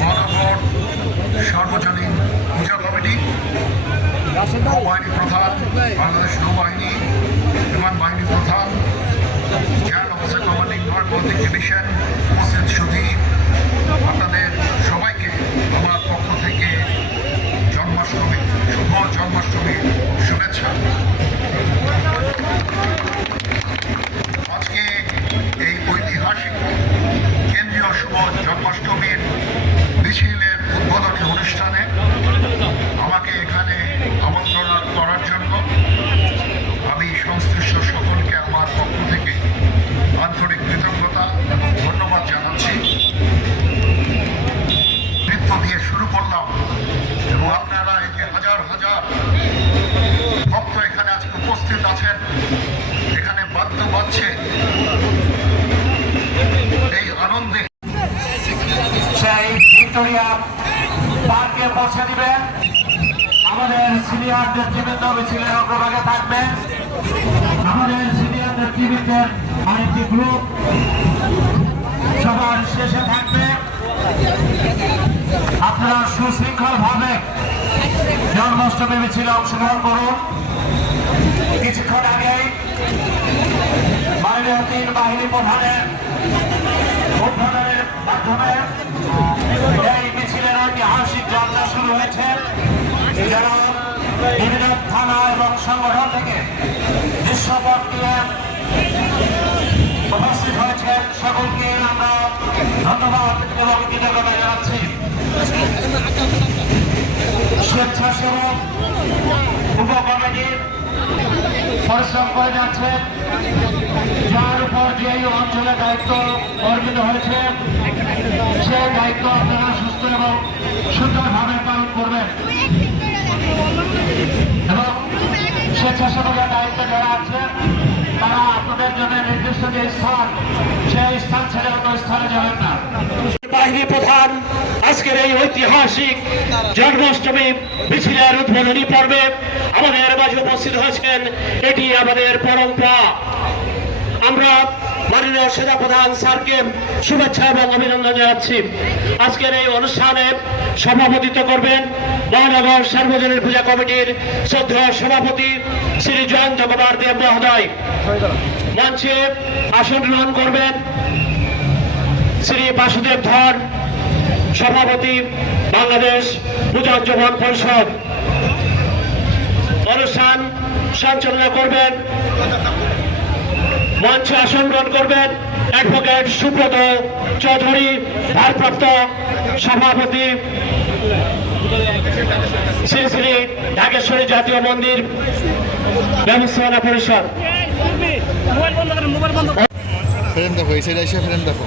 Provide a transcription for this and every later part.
মহানগর সার্বজনীন পূজা কমিটি, নৌবাহিনী প্রধান, বাংলাদেশ নৌবাহিনী, বিমান বাহিনী প্রধান, joint officer commanding north division, উপস্থিত সুধী, আপনাদের সবাইকে আমার পক্ষ থেকে জন্মাষ্টমী, শুভ জন্মাষ্টমীর শুভেচ্ছা। আজকে এই ঐতিহাসিক কেন্দ্রীয় শুভ জন্মাষ্টমীর মিছিলের উদ্বোধনী অনুষ্ঠানে আমাকে এখানে আমন্ত্রণ করার জন্য আমি সংশ্লিষ্ট সকলকে আমার পক্ষ থেকে আন্তরিক কৃতজ্ঞতা এবং ধন্যবাদ জানাচ্ছি। নৃত্য দিয়ে শুরু করলাম এবং আপনারা এই যে হাজার হাজার ভক্ত এখানে আজকে উপস্থিত আছেন, এখানে বাদ্য বাজছে, এই আনন্দে সেই ভিক্টোরিয়া পার্কে পৌঁছে দিবেন। আমাদের সিনিয়র নেতৃবৃন্দ মিছিলের অগ্রভাগে থাকবে। আমাদের সিনিয়র নেতৃবৃন্দের আরেকটি গ্রুপ সবার শেষে থাকবে। আপনারা সুশৃঙ্খল ভাবে জন্মাষ্টমী মিছিলে অংশগ্রহণ করুন। কিছুক্ষণ আগেই মাননীয় 3 বাহিনী প্রধানের উদ্বোধনের মাধ্যমে এই মিছিলের ঐতিহাসিক যাত্রা শুরু হয়েছে। যারা বিভিন্ন থানা এবং সংগঠন থেকে দৃশ্যপট নিয়ে উপস্থিত হয়েছেন সকলকে আমরা ধন্যবাদ এবং কৃতজ্ঞতা জানাচ্ছি। স্বেচ্ছাসেবক উপকমিটির পরিশ্রম করে যাচ্ছেন, যার উপর যে অঞ্চলের দায়িত্ব অর্পিত হয়েছে সেই দায়িত্ব আপনারা সুস্থ এবং সুন্দরভাবে পালন করবেন এবং স্বেচ্ছাসেবকের দায়িত্ব যারা আছে তারা আপনাদের জন্য নির্দিষ্ট যে স্থান সেই স্থান ছেড়ে অন্য স্থানে যাবেন না। বাহিনী প্রধান আজকের এই ঐতিহাসিক জন্মাষ্টমী মিছিলের উদ্বোধনী পর্বে আমাদের মাঝে উপস্থিত হয়েছেন। এটি আমাদের পরম্পরা। আমরা মাননীয় সেনাপ্রধান স্যারকে শুভেচ্ছা এবং অভিনন্দন জানাচ্ছি। আজকের এই অনুষ্ঠানে সভাপতিত্ব করবেন মহানগর সার্বজনীন পূজা কমিটির শ্রদ্ধেয় সভাপতি শ্রী জয়ন্ত কুমার দেব মহোদয়। মঞ্চে আসন গ্রহণ করবেন শ্রী বাসুদেব ধর, সভাপতি বাংলাদেশ পূজা উদযাপন পরিষদ। অনুষ্ঠান সঞ্চালনা করবেন, মঞ্চে আসন গ্রহণ করবেন অ্যাডভোকেট সুব্রত চৌধুরী, ভারপ্রাপ্ত সভাপতি শ্রী শ্রী ঢাকেশ্বরী জাতীয় মন্দির ব্যবস্থাপনা পরিষদ। ফ্রেম দেখো, এই সাইডে এসে ফ্রেম দেখো।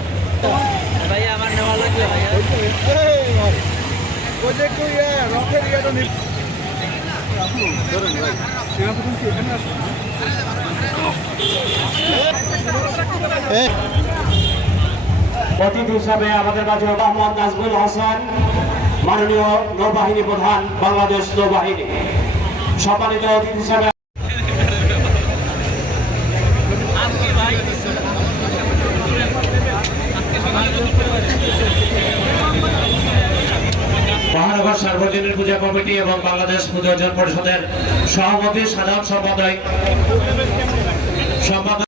অতিথি হিসাবে আমাদের মাঝে মোহাম্মদ নাজমুল হাসান, মাননীয় নৌবাহিনী প্রধান, বাংলাদেশ নৌবাহিনী। সম্মানিত অতিথি হিসাবে মহানগর সার্বজনীন পূজা কমিটি এবং বাংলাদেশ পূজা উদযাপন পরিষদের সভাপতি, সাধারণ সম্পাদক